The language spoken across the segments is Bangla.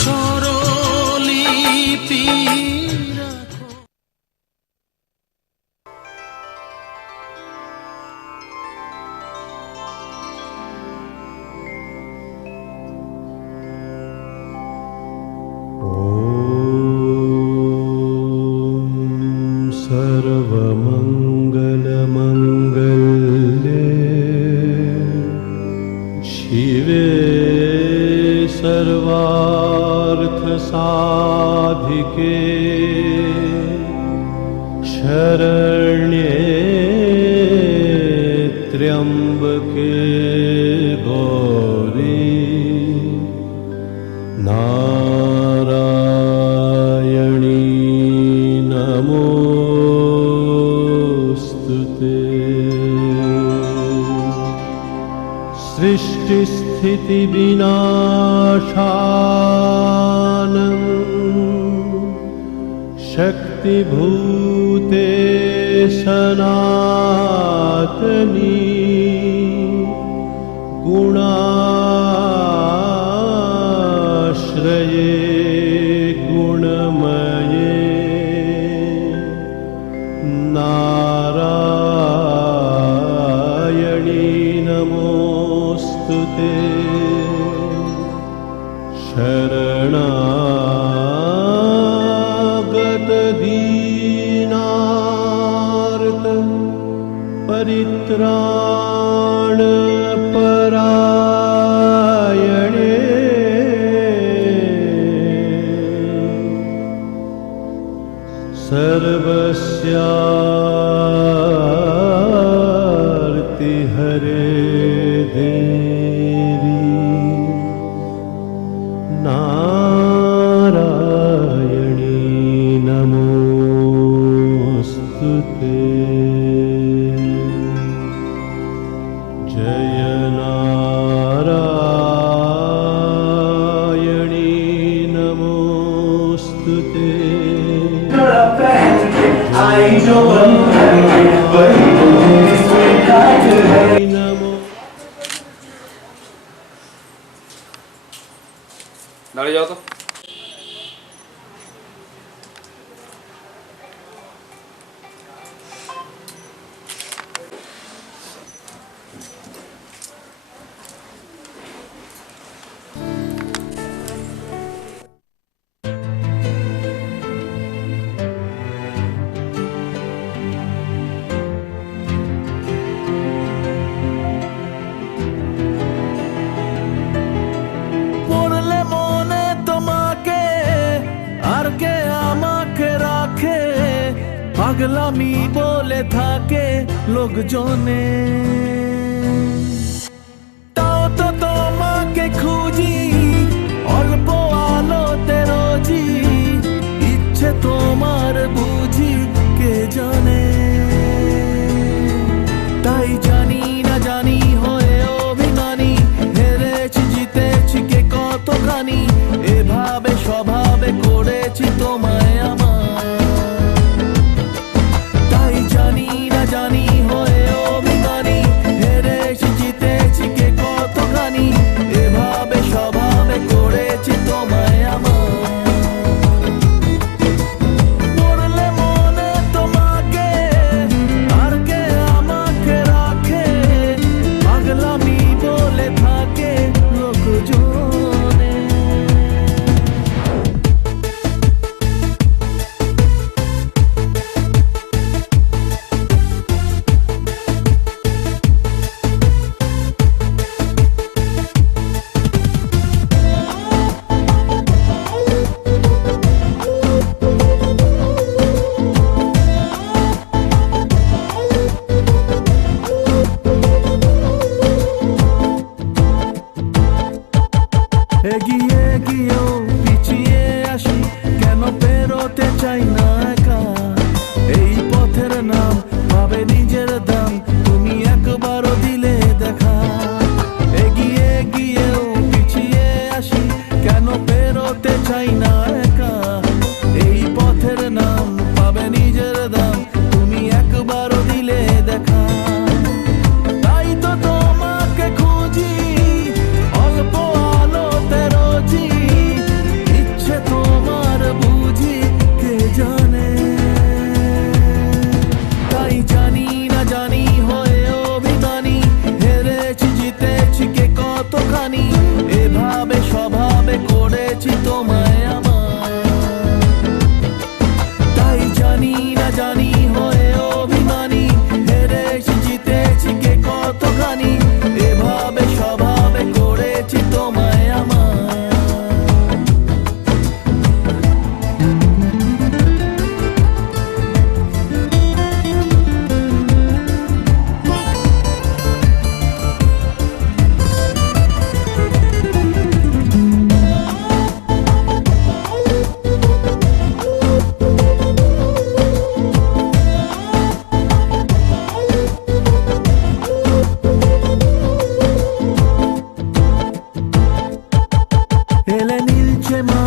স্বরলিপি सर्वमङ्गलमङ्गल्ये शिवे सर्वार्थसाधिके शरण्ये त्र्यम्बके गौरी नारायणी नमोस्तुते। सृष्टिस्थितिविनाशानं शक्तिभूते सनातनी गुणाश्रये गुणमये नारायणी नमोस्तुते। शरणागत दीनार्त परित्राण परायणे सर्वस्यार्ति हरे देवी नारायणी नमोस्तुते। जय नारायणी नमोस्तुते। দাঁড়িয়ে যাও তো। পড়লে মনে তোমাকে আর কে আমাকে রাখে, পাগলামি বলে থাকে লোকজনে। তাও তো তোমাকে খুঁজি অল্প আলোতে রোজি, ইচ্ছে তোমার বুঝি কে জানে। তাই জানি না জানি হয়ে অভিমানী, হেরেছি জিতেছি কে কতখানি, এভাবে স্বভাবে করেছি তোমায় আমার। তাই জানি না জানি হয়ে অভিমানী, হেরেছি জিতেছি কে কতখানি, এভাবে স্বভাবে করেছি তোমায় আমার। পড়লে মনে তোমাকে আর কে আমাকে রাখে, পাগলামি বলে থাকে লোকজনে। এগিয়ে গিয়েও পিছিয়ে আসি, কেন পেরোতে চাই না একা। এই পথের নাম পাবে নিজের দাম, তুমি একবারও দিলে দেখা। এগিয়ে গিয়েও পিছিয়ে আসি, কেন পেরোতে চাই না একা। এই পথের নাম পাবে নিজের দাম, তুমি একবারও দিলে দেখা। তাই তো তোমাকে খুঁজি অল্প আলোতে রোজি,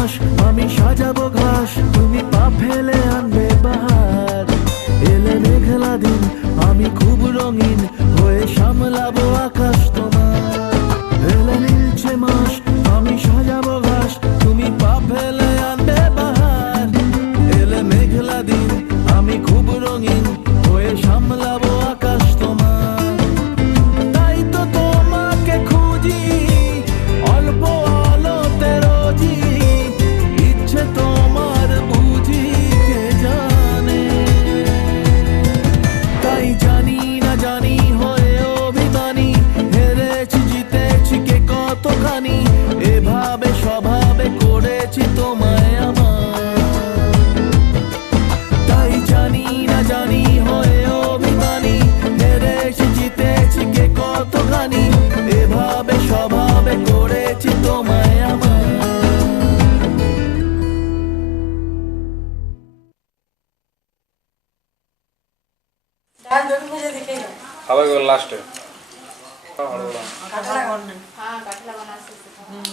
মাস আমি সাজাবো ঘাস, তুমি পা ফেলে আনবে বাহার। এলে মেঘলা দিন আমি খুব রঙিন হয়ে সামলাবো আকাশ তোমার। এলে নীলছে মাস আমি সাজাবো ঘাস, তুমি পা ফেলে আনবে বাহার। এলে মেঘলা দিন আমি খুব রঙিন হয়ে সামলাবো আকাশ তোমার। তাই তো তোমাকে খুঁজি অল্প আলোতে রোজি, ইচ্ছে তোমার বুঝি কে জানে। তাই জানি না জানি হয়ে অভিমানী, হেরেছি জিতেছি কে কতখানি, এভাবে স্বভাবে করেছি তোমায় আমার। তাই জানি না জানি হয়ে অভিমানী, হেরেছি জিতেছি কে কতখানি, এভাবে স্বভাবে করেছি তোমায় আমার। ডাল বেগুন ভেজে দেখে যাও। খাবার গেল লাস্টে কাঁঠালা করনা। हाँ काटला बना सकते हैं।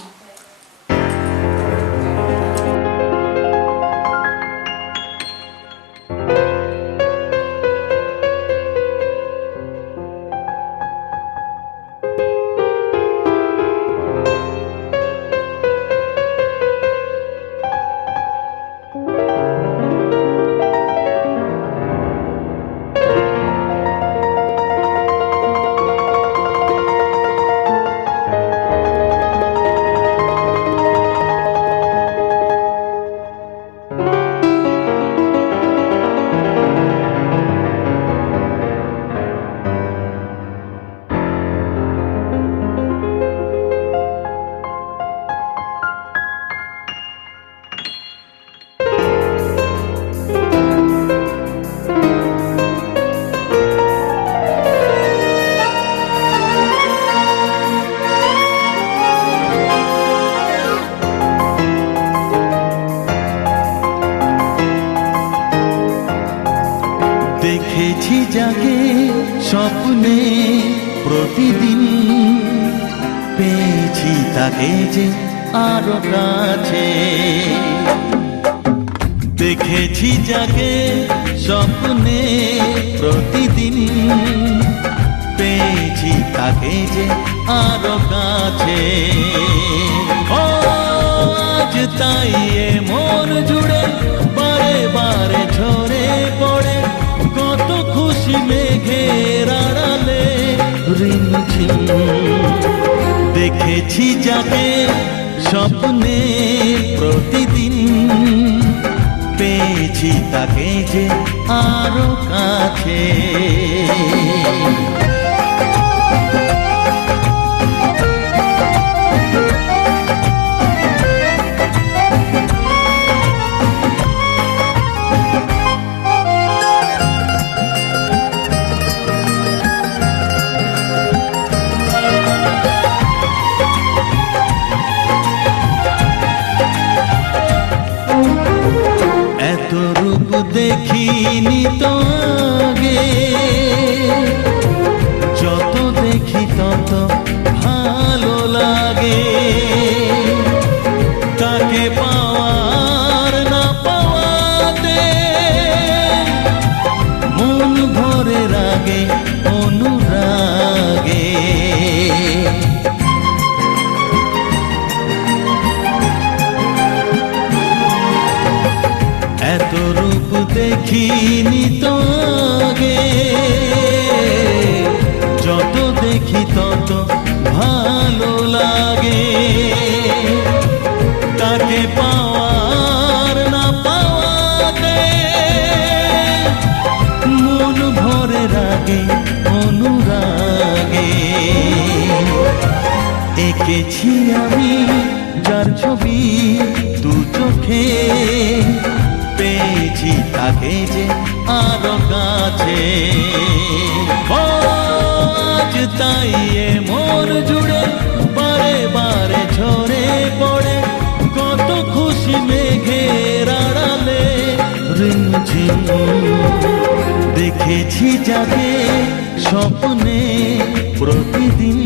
দেখেছি যাকে স্বপ্নে প্রতিদিন, পেয়েছি তাকে যে আরো কাছে। দেখেছি যাকে স্বপ্নে প্রতিদিন, পেয়েছি তাকে যে আরো কাছে। ও আজ তাই এ মন জুড়ে বারে বারে ঝরে পড়ে, কত খুশি মেঘের আড়ালে রিমঝিম। দেখেছি যাকে স্বপ্নে প্রতিদিন, পেয়েছি তাকে যে আরো কাছে। এত রূপ দেখিনি তো আগে, যত দেখি তত ভালো লাগে। তাকে পাওয়ার না পাওয়াতে মন ভরে রাগে অনুরাগে। এত রূপ দেখিনি তো আগে, যত দেখি তত ভালো লাগে। তাকে পাওয়ার না পাওয়াতে মন ভরে রাগে অনুরাগে। এঁকেছি আমি যার ছবি দু চোখে, পেয়েছি তাকে যে আরো কাছে। আজ তাই এ মন জুড়ে বারে বারে ঝরে পড়ে, কত খুশি মেঘের আড়ালে রিমঝিম। দেখেছি যাকে স্বপ্নে প্রতিদিন,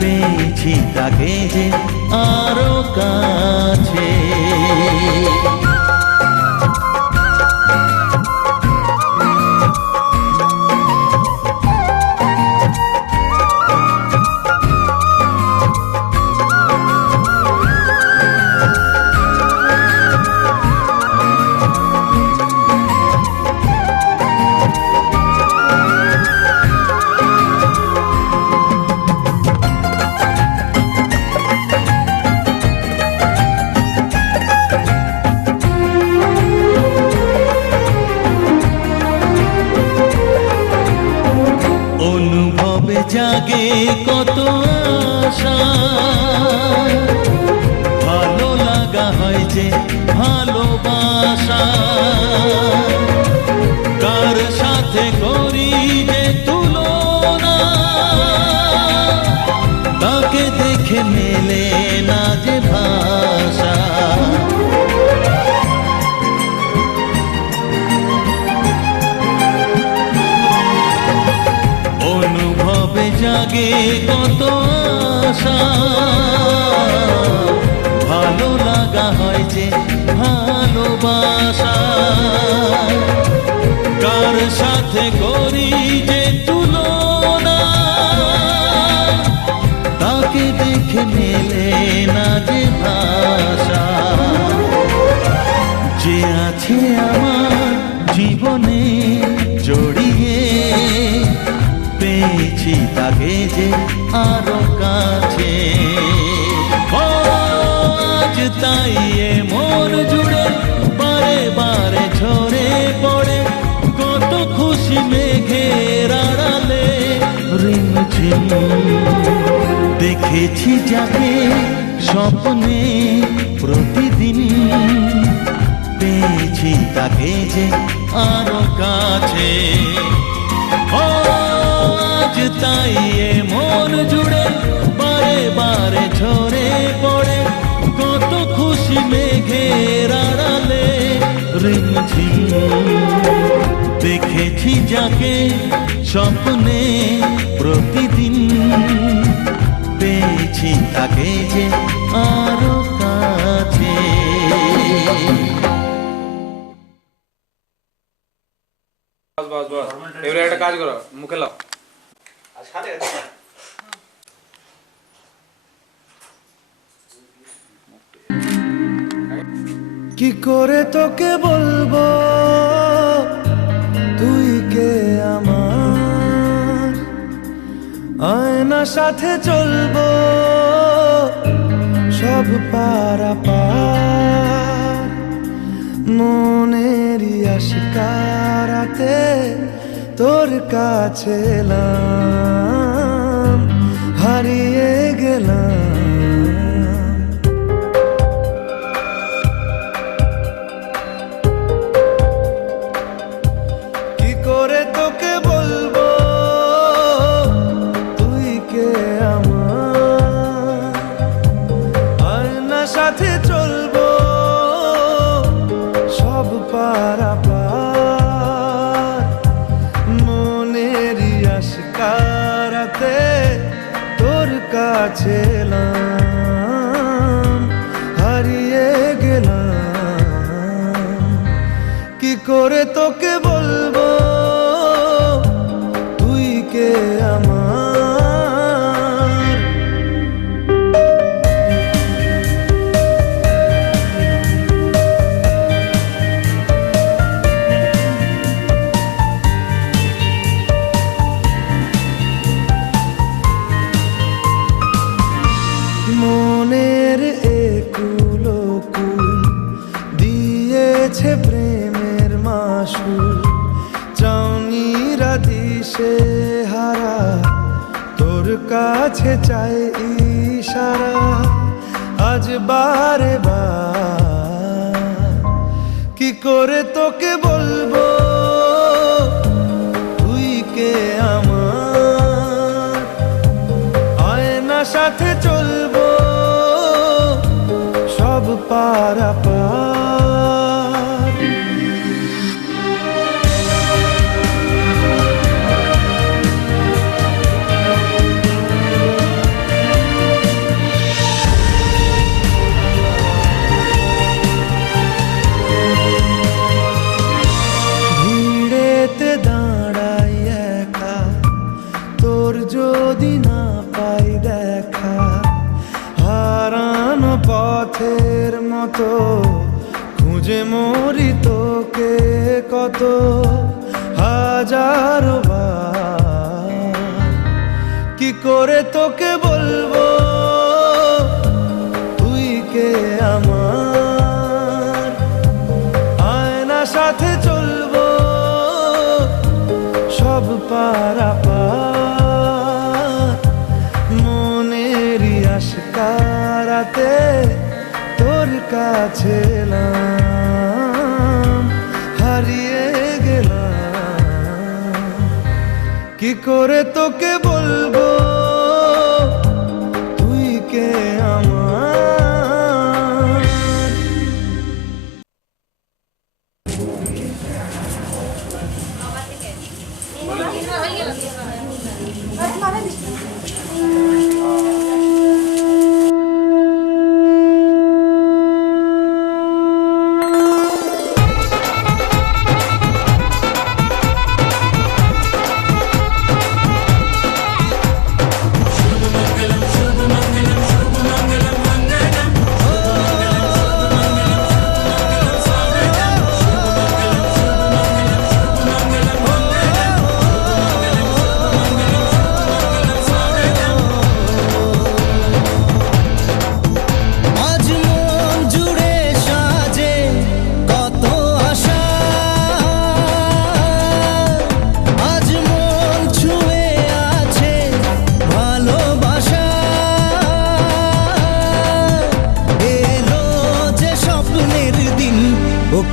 পেয়েছি তাকে যে আরো কাছে। কত আশা, ভালো লাগা হয় যে ভালোবাসা, কার সাথে করি যে তুলনা, তাকে দেখে মেলে না যে ভাষা। অনুভবে জাগে কত আশা, ভালো লাগা হয় যে ভালোবাসা, কার সাথে করি যে তুলনা, তাকে দেখে মেলে না যে ভাষা। যে আছে আমার জীবনে জড়িয়ে, পেয়েছি তাকে যে আরো কাছে। আজ তাই এ মন জুড়ে বারে বারে ঝরে পড়ে, কত খুশি মেঘের আড়ালে রিমঝিম। দেখেছি যাকে স্বপ্নে প্রতিদিন, পেয়েছি তাকে যে আরো কাছে। আজ তাই এ মন জুড়ে বারে বারে ঝরে পড়ে, কত খুশি মেঘের আড়ালে রিমঝিম। দেখেছি যাকে স্বপ্নে প্রতিদিন, পেয়েছি তাকে যে আরো কাছে। বাস বাস এবারে একটা কাজ করো, মুখে লাও। কি করে তোকে বলবো তুই কে আমার, আয়না সাথে চলবো সব পারাপার, মনেরই আশকারাতে তোর কাছে এলাম, হারিয়ে গেলাম। কি করে তোকে বলবো তুই কে আমার, আয়না সাথে চলবো সব পারাপার, মনেরই আশকারাতে তোর কাছে এলাম, হারিয়ে গেলাম। কি করে তোকে বলবো তুই কে আমার। মনের একুলো কুল দিয়েছে প্রেমের মাসুল, চাউনিরা দিশে হারা তোর কাছে চাই ইশারা, আজ বারে বার। কি করে তোকে বলবো তুই কে আমার, আয়না সাথে চলবো সব পারাপার। ভিড়েতে দাঁড়াই একা, তোর যদি না পাই দেখা, হারানো পথের মতো খুঁজে মরি তোকে কত হাজারো বার। কি করে তোকে বলবো তুই কে আমার, আয়না সাথে চলবো সব পারাপার, কাছে এলাম, হারিয়ে গেলাম, কি করে তোকে বলবো তুই কে আমার।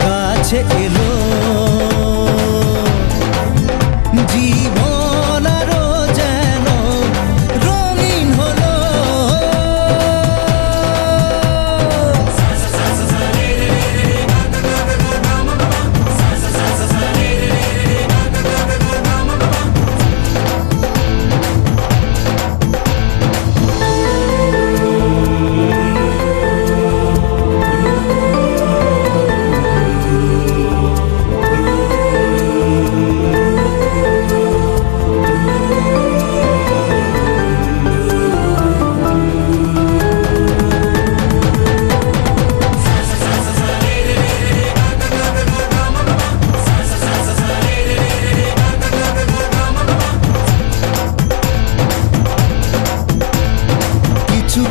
কাছে এলো জীবন আরো যেন রঙিন হলো।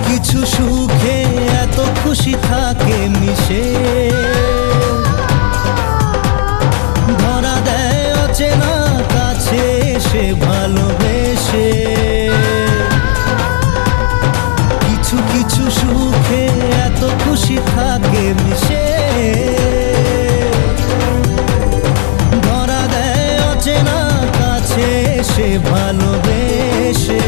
কিছু সুখে এত খুশি থাকে মিশে, ধরা দেয় অচেনা কাছে এসে ভালোবেসে। কিছু কিছু সুখে এত খুশি থাকে মিশে, ধরা দেয় অচেনা কাছে এসে ভালোবেসে।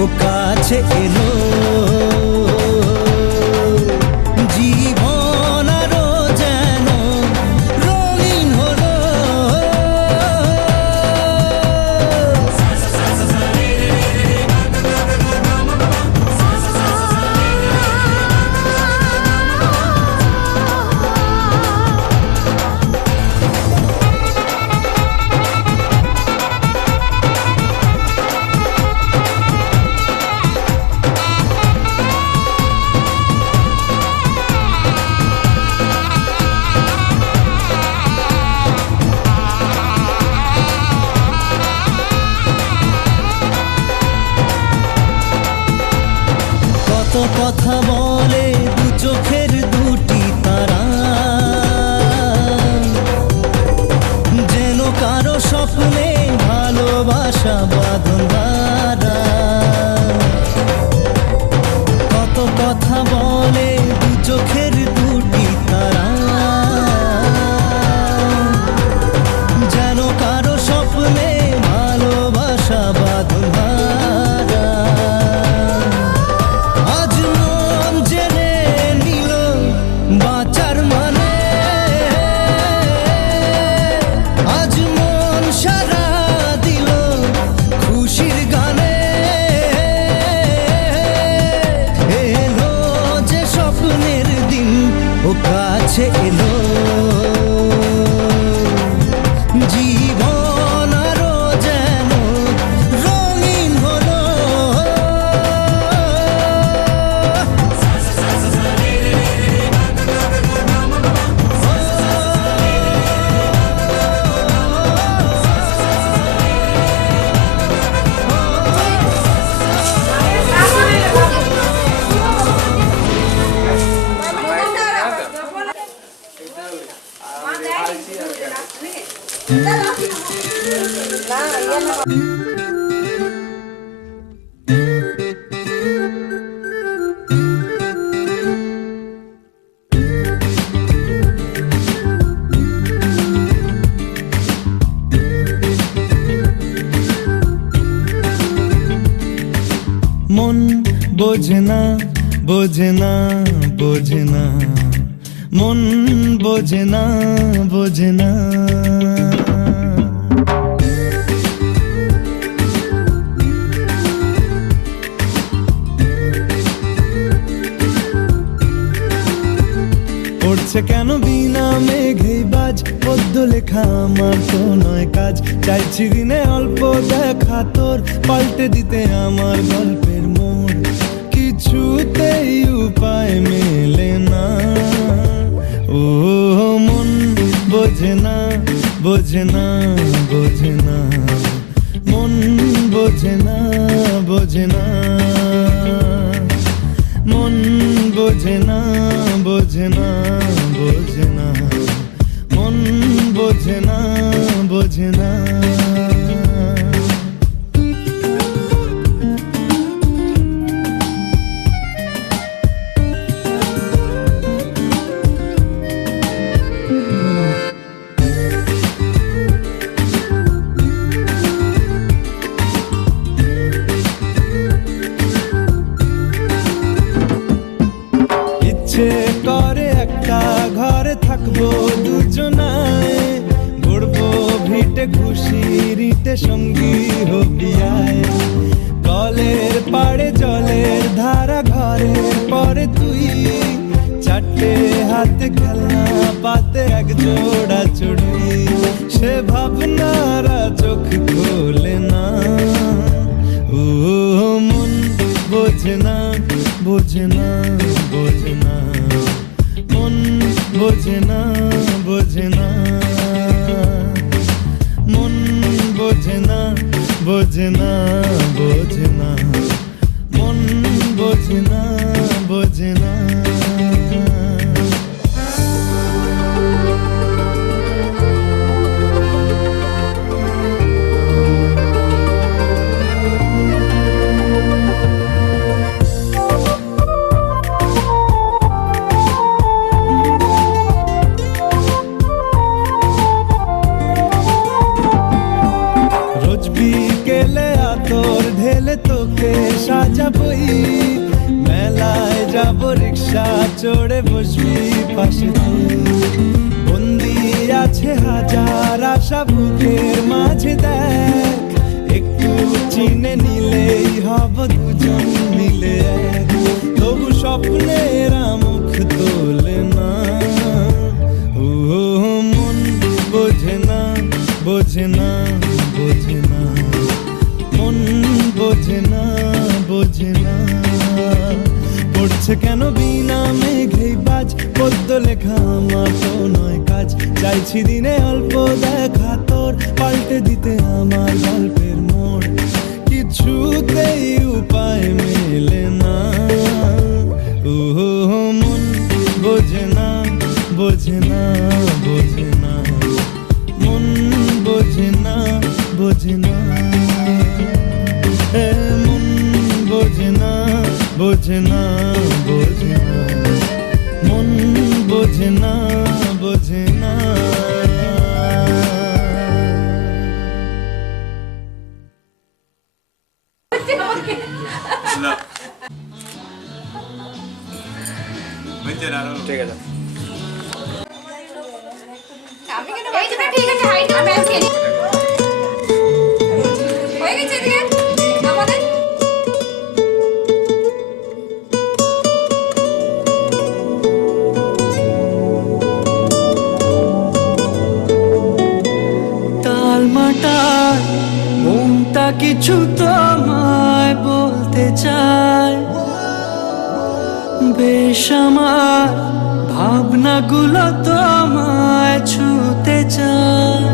ও কাছে এলো জীবন আরো যেন রঙিন হলো। কত কথা বলে দু চোখের দুটি তারা, যেন কারো স্বপ্নে ভালোবাসা বাঁধন হারা। কত কথা বলে দু চোখের দুটি তারা, যেন কারো স্বপ্নে ভালোবাসা বাঁধন হারা। আজ মন জেনে নিল বাঁচার মানে, আজ মন সারা দিল খুশির গানে। এলো যে স্বপ্নের দিন ও কাছে এলো জীবন আরো যেন রঙিন হলো। মন বোঝে না বোঝে না বোঝে না মন বোঝে না বোঝে না পড়ছে কেন বিনা মেঘে বাজ পদ্য লেখা আমার তো নয় কাজ চাইছি দিনে অল্প দেখা তোর পাল্টে দিতে আমার গল্পের মোড় কিছুতেই উপায় মেলে না ও মন বোঝে না বোঝে না বোঝে না মন বোঝে না বোঝে না মন বোঝে না বোঝে না বোঝে না মন বোঝে না বোঝে না ইচ্ছে করে একটা ঘরে থাকবো দুজনায় গড়বো ভিটে খুশিরিতে সঙ্গী হবিয়ায় কলের পাড়ে জলের ধারা ঘরের পরে তুই চারটে হাতে খেলনা পাতে এক জোড়া চুড়ি সে ভাবনারা চোখ খোলে না ও মন বোঝে না বোঝে না বোঝে না মন বোঝে না বোঝে না মন বোঝে না বোঝে না বোঝে না মন বোঝে না বোঝে না তোকে সাজাবই মেলায় যাব রিক্সা চড়ে বসবি পাশে বন্দি আছে হাজার আশা বুকের মাঝে দেখ একটু চিনে নিলেই হব দুজন মিলে তবু স্বপ্নের মুখ তোলে না ও মন বোঝে না বোঝে না বোঝে না মন বোঝে না বোঝে না পড়ছে কেন বিনা মেঘে বাজ পদ্য লেখা আমার তো নয় কাজ চাইছি দিনে অল্প দেখা তোর পাল্টে দিতে আমার গল্পের মোড় কিছুতেই উপায় মেলে না ও মন বোঝে না বোঝে না বোঝে না মন বোঝে না বোঝে না মন বোঝে না বোঝে না বোঝে না মন বোঝে না বোঝে না ঠিক আছে আপনি কেন এই দুটো ঠিক আছে হাইট আমি আজকে হয়ে গেছে এদিকে আমাদের তালমাটার মনটা কিছু তোমায় বলতে চায় বেশ আমার ভাবনাগুলো তোমায় ছুতে চায়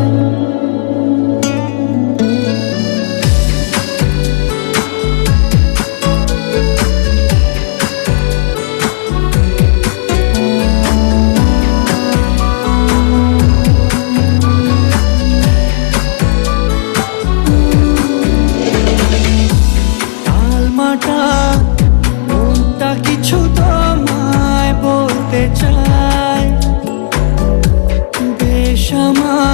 মনটা কিছু তোমায় বলতে চায় বেশ আমার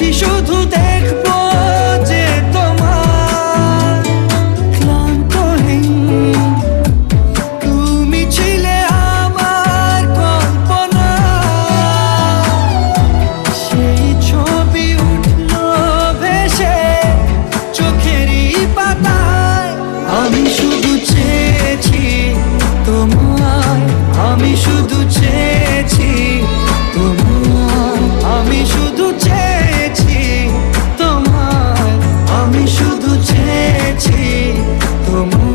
চেয়েছি শুধু দেখবো যে তোমার ক্লান্তহীন তুমি ছিলে আমার কল্পনা সেই ছবি উঠলো ভেসে চোখেরই পাতায় আমি শুধু চেয়েছি তোমায় আমি শুধু চেয়েছি তোমায় আমি শুধু চেয়েছি তোমায় আমি শুধু চেয়েছি তোমায়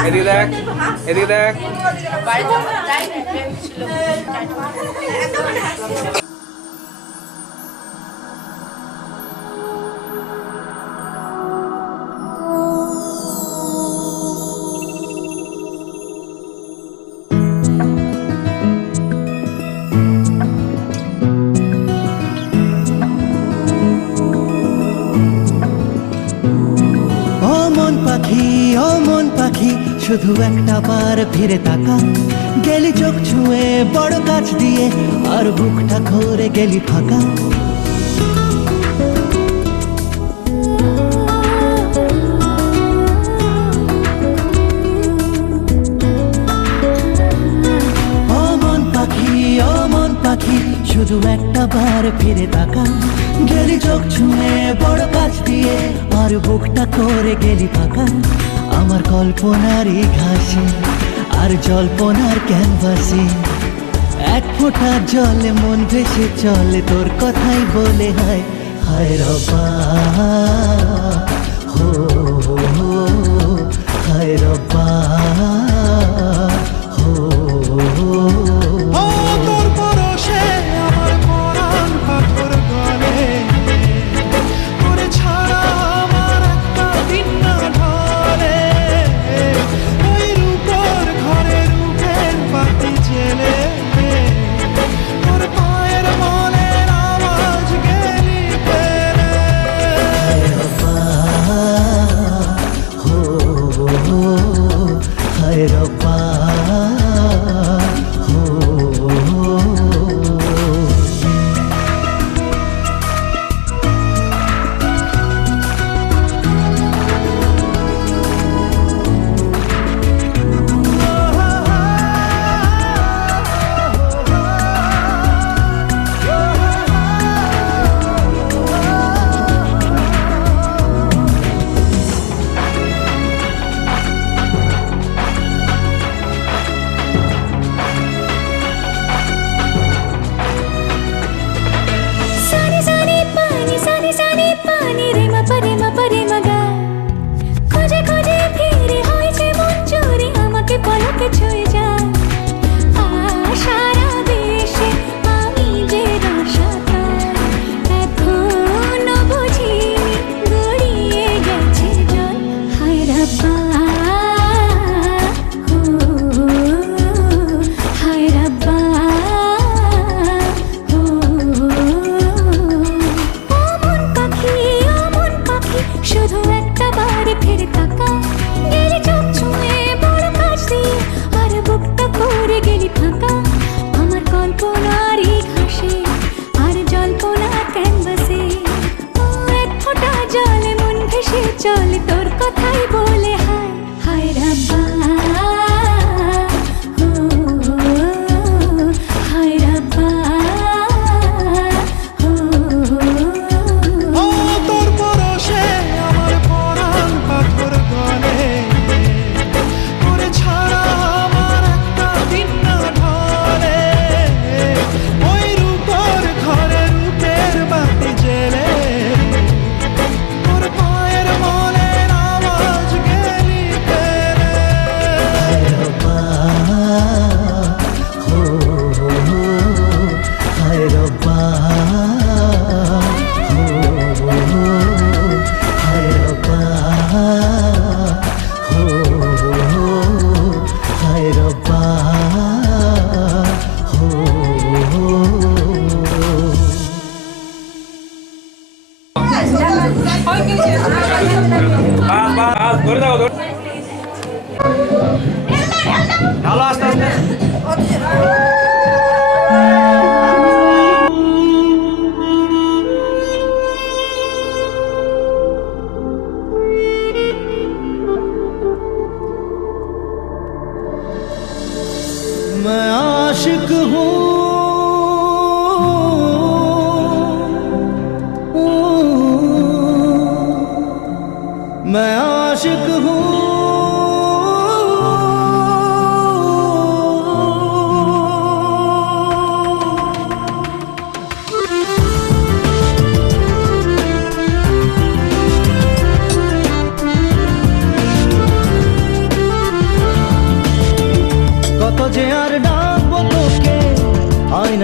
এদিকে দেখ, এদিকে দেখ। ও মন পাখি শুধু একটা বার ফিরে তাকা গেলি চোখ ছুঁয়ে বড় কাছ দিয়ে আর বুকটা ঘুরে গেলি ফাঁকা ও মন পাখি শুধু একটা বার ফিরে তাকা গেলি চোখ ছুঁয়ে বড় কাছ দিয়ে আর বুকটা করে গেলি ফাঁকা আমার কল্পনারই ঘাসে আর জল্পনার ক্যানভাসে এক ফোঁটা জলে মন ভেসে চলে তোর কথাই বলে হায় হায় রব্বা হো হায় রব্বা হো তোর পরশে আমার পরাণ পাথর গলে তোরে ছাড়া আমার একটা দিন না ঢলে ওই রূপর ঘরে রূপের বাতি জেলে তোর পায়ের মনের আওয়াজ গেলি পেলে হো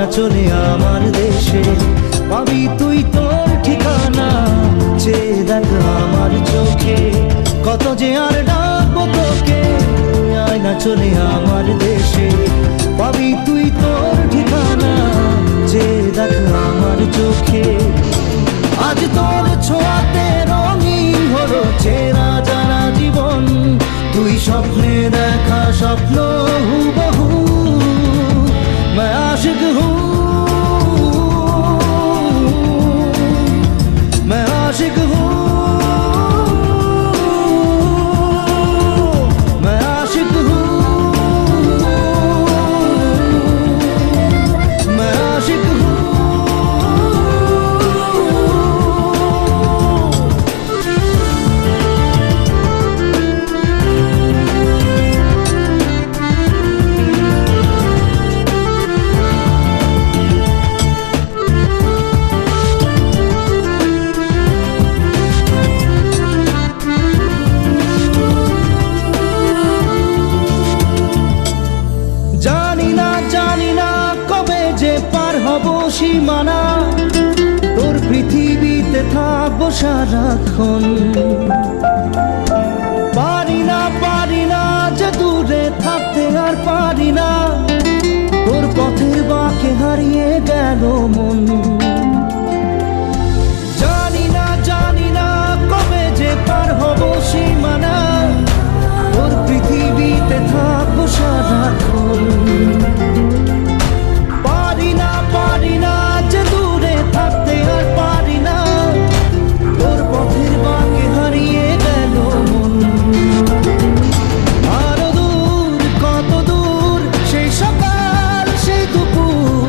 না চলে আমার দেশে, পাবি তুই তোর ঠিকানা, চেয়ে দেখ আমার চোখে, কত যে আর ডাকবো তোকে, আয় না চলে আমার দেশে, পাবি তুই তোর ঠিকানা, চেয়ে দেখ আমার চোখে। আজ তোর ছোঁয়াতে রঙিন হলো চেনা জানা জীবন, তুই স্বপ্নে দেখা স্বপ্ন হুবহু, मैं आशिक हूँ, मैं आशिक हूँ, मैं आशिक हूँ, मैं आशिक हूँ। জানি না কবে যে পার হব সীমানা, তোর পৃথিবীতে থাকবো সারাক্ষণ, পারি না যে দূরে থাকতে আর পারি না, তোর পথের বাঁকে হারিয়ে গেল মন। জানি না কবে যে পার হব সীমানা, তোর পৃথিবীতে থাকবো সারাক্ষণ, পারি না যে দূরে থাকতে আর পারি না, তোর পথের বাঁকে হারিয়ে গেল মন। আরো দূর কত দূর সেই সকাল সেই দুপুর,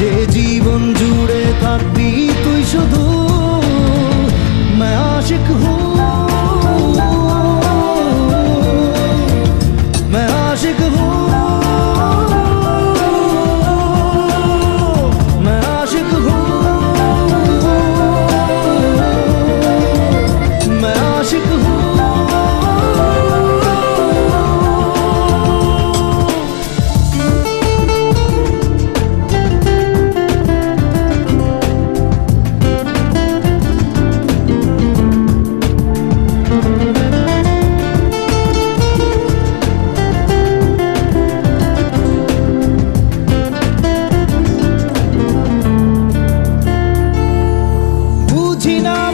যে জীবন জুড়ে থাকবি তুই শুধু, मैं आशिक हूँ, मैं आशिक हूँ, मैं आशिक हूँ, मैं आशिक हूँ।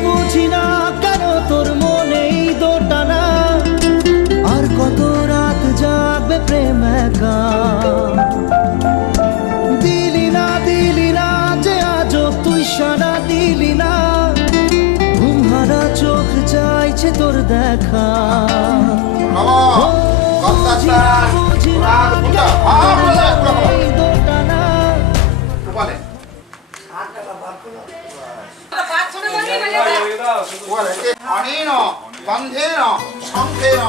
বুঝি না কেন তোর মনেই দোটানা, আর কত রাত জাগবে প্রেম একা, দিলি না যে আজও তুই সারা দিলি না, ঘুমহারা চোখ চাইছে তোর দেখা, বুঝি না এই দোটানা। অনেন গন্ধেন শঙ্খেন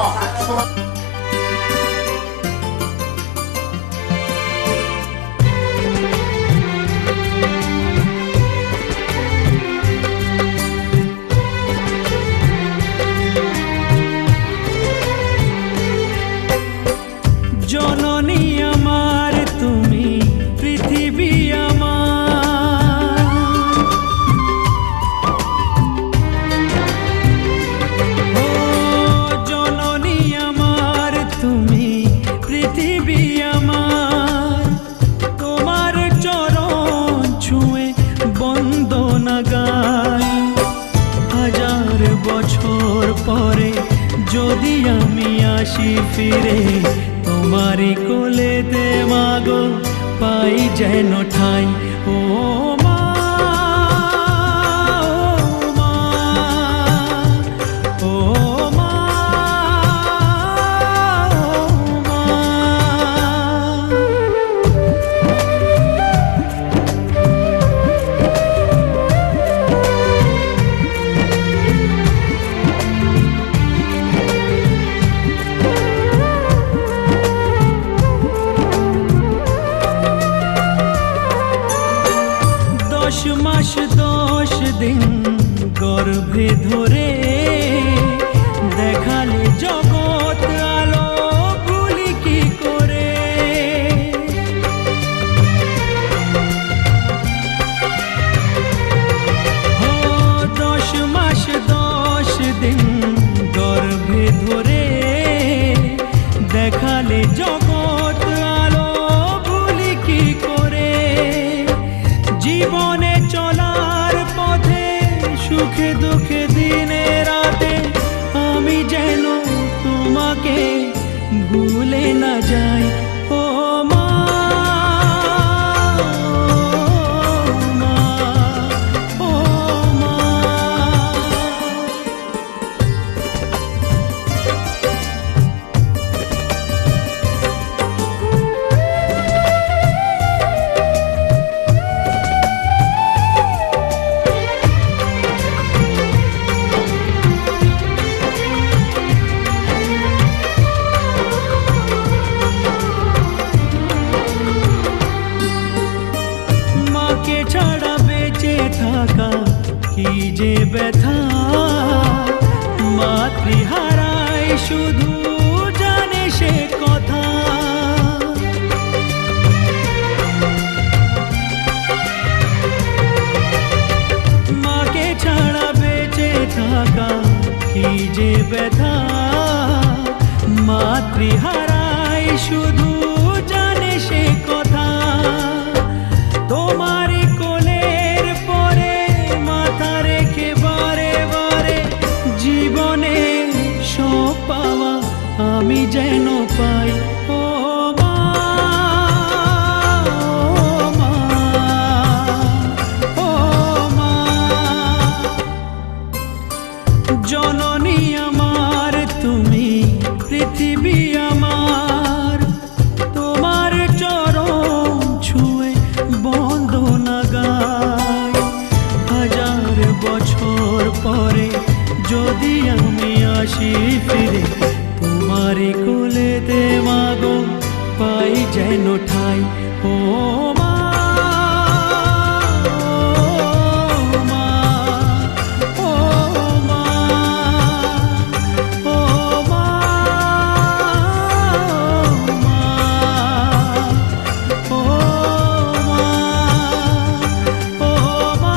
জননী আমার তুমি পৃথিবী আমার, ও জননী আমার তুমি পৃথিবী আমার, তোমার চরণ ছুঁয়ে বন্দনা গাই, হাজার বছর পরে যদি আমি আসি ফিরে, তোমারি কোলে দে মাগো পাই যেন ঠাই, ও মা, ও মা, ও মা। মাস 10 দিন গর্ভে ধরে দেখালে জগৎ আলো ভুলি কি করে, মাকে ছাড়া বেঁচে থাকা কি যে ব্যথা, মাতৃহারায় শুধু জানে সে কথা। মাকে ছাড়া বেঁচে থাকা কি যে ব্যথা, মাতৃহারায় শুধু জানে সে কথা। তোমারই কোলের পরে মাথা রেখে বারে বারে জীবনে সব পাওয়া আমি যেন পাই। ও মা, ও মা, ও মা, জননী আমার তুমি, পৃথিবী আমার, তোমার চরণ ছুঁয়ে বন্দনা গাই। হাজার বছর পরে যদি আমি আসি ফিরে, তোমারই কোলেতে মাগো পাই যেন ঠাই। ও মা, ও মা, ও মা, ও মা, ও মা, ও মা, ও মা।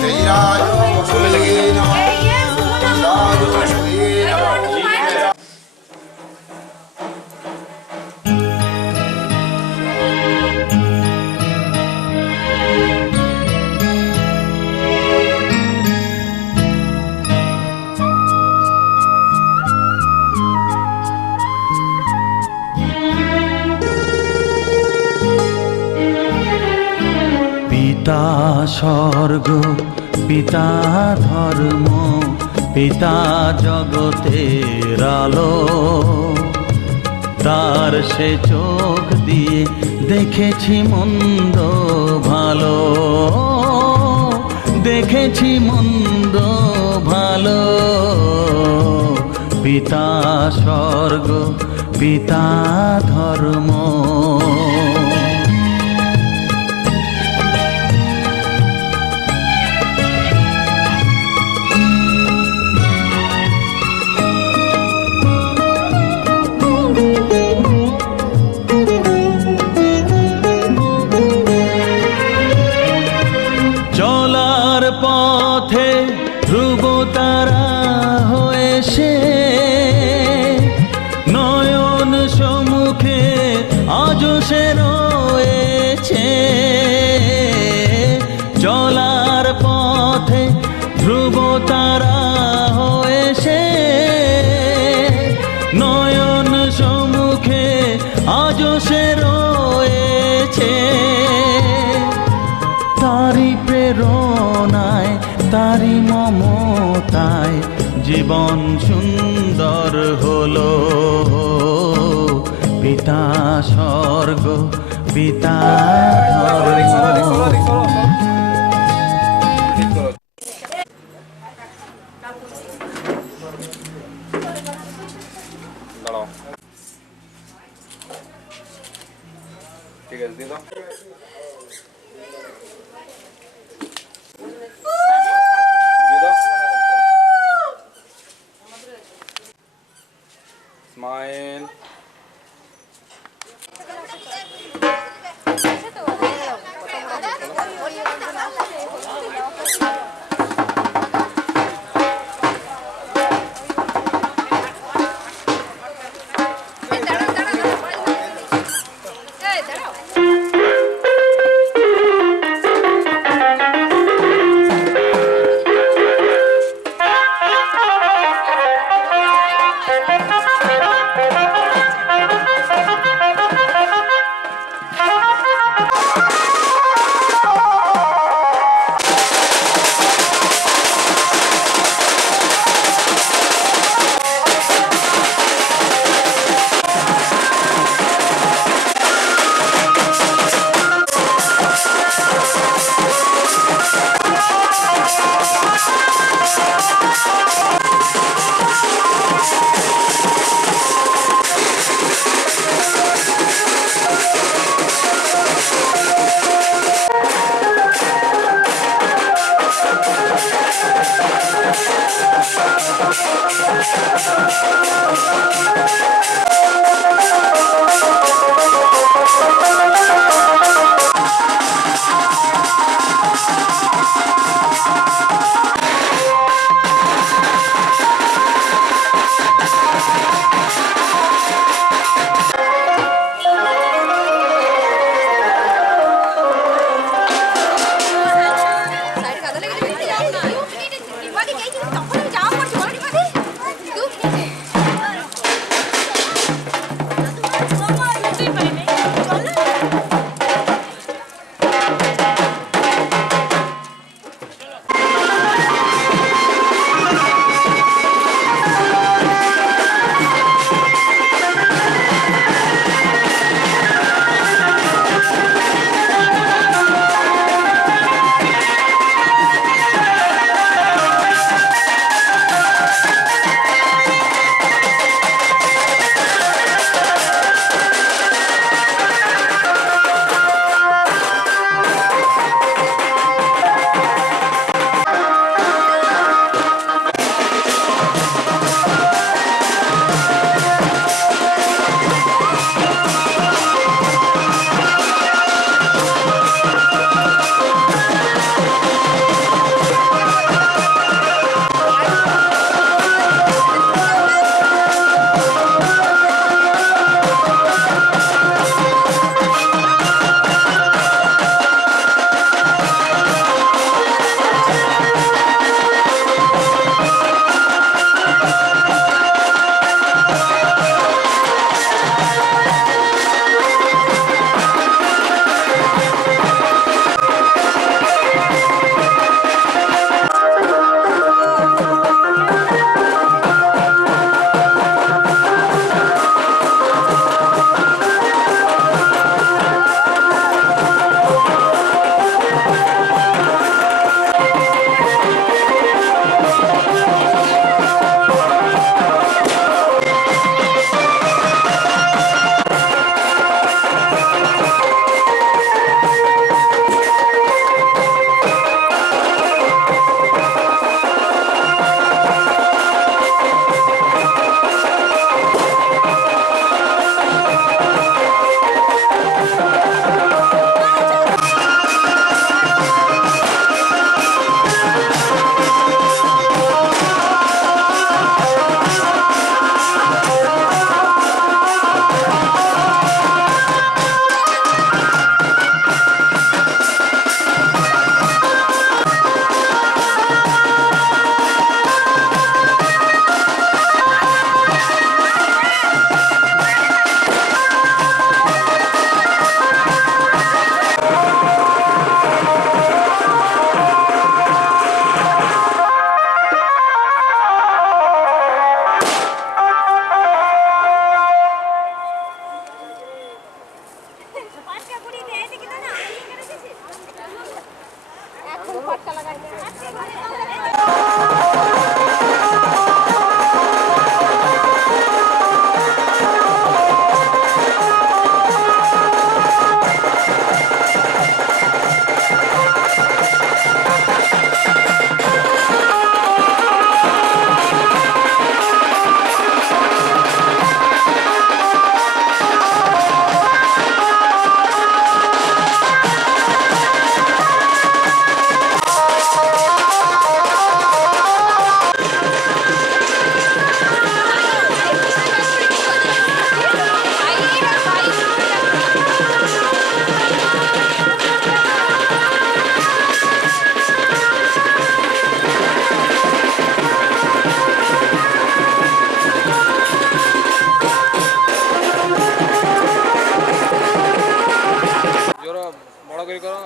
তেইরাজ সুখেন রাজ সুখেন। পিতা স্বর্গ, পিতা ধর্ম, পিতা জগতের আলো, তার সে চোখ দিয়ে দেখেছি মন্দ ভালো, দেখেছি মন্দ ভালো। পিতা স্বর্গ, পিতা ধর্ম। চলার পথে ধ্রুব তারা হয়ে সে, নয়ন সম্মুখে আজ সে রয়েছে। চলার পথে ধ্রুব তারা হয়ে সে, নয়ন সম্মুখে আজ সে রয়েছে। তারি প্রেরণায়, তারি মমতায় জীবন সুন্দর হলো। পিতা স্বর্গ, পিতা ধর্ম। দাঁড়াও, ঠিক আছে দিয়ে দাও। Smile. এখন পটকা লাগাই জোর বড় করে করো।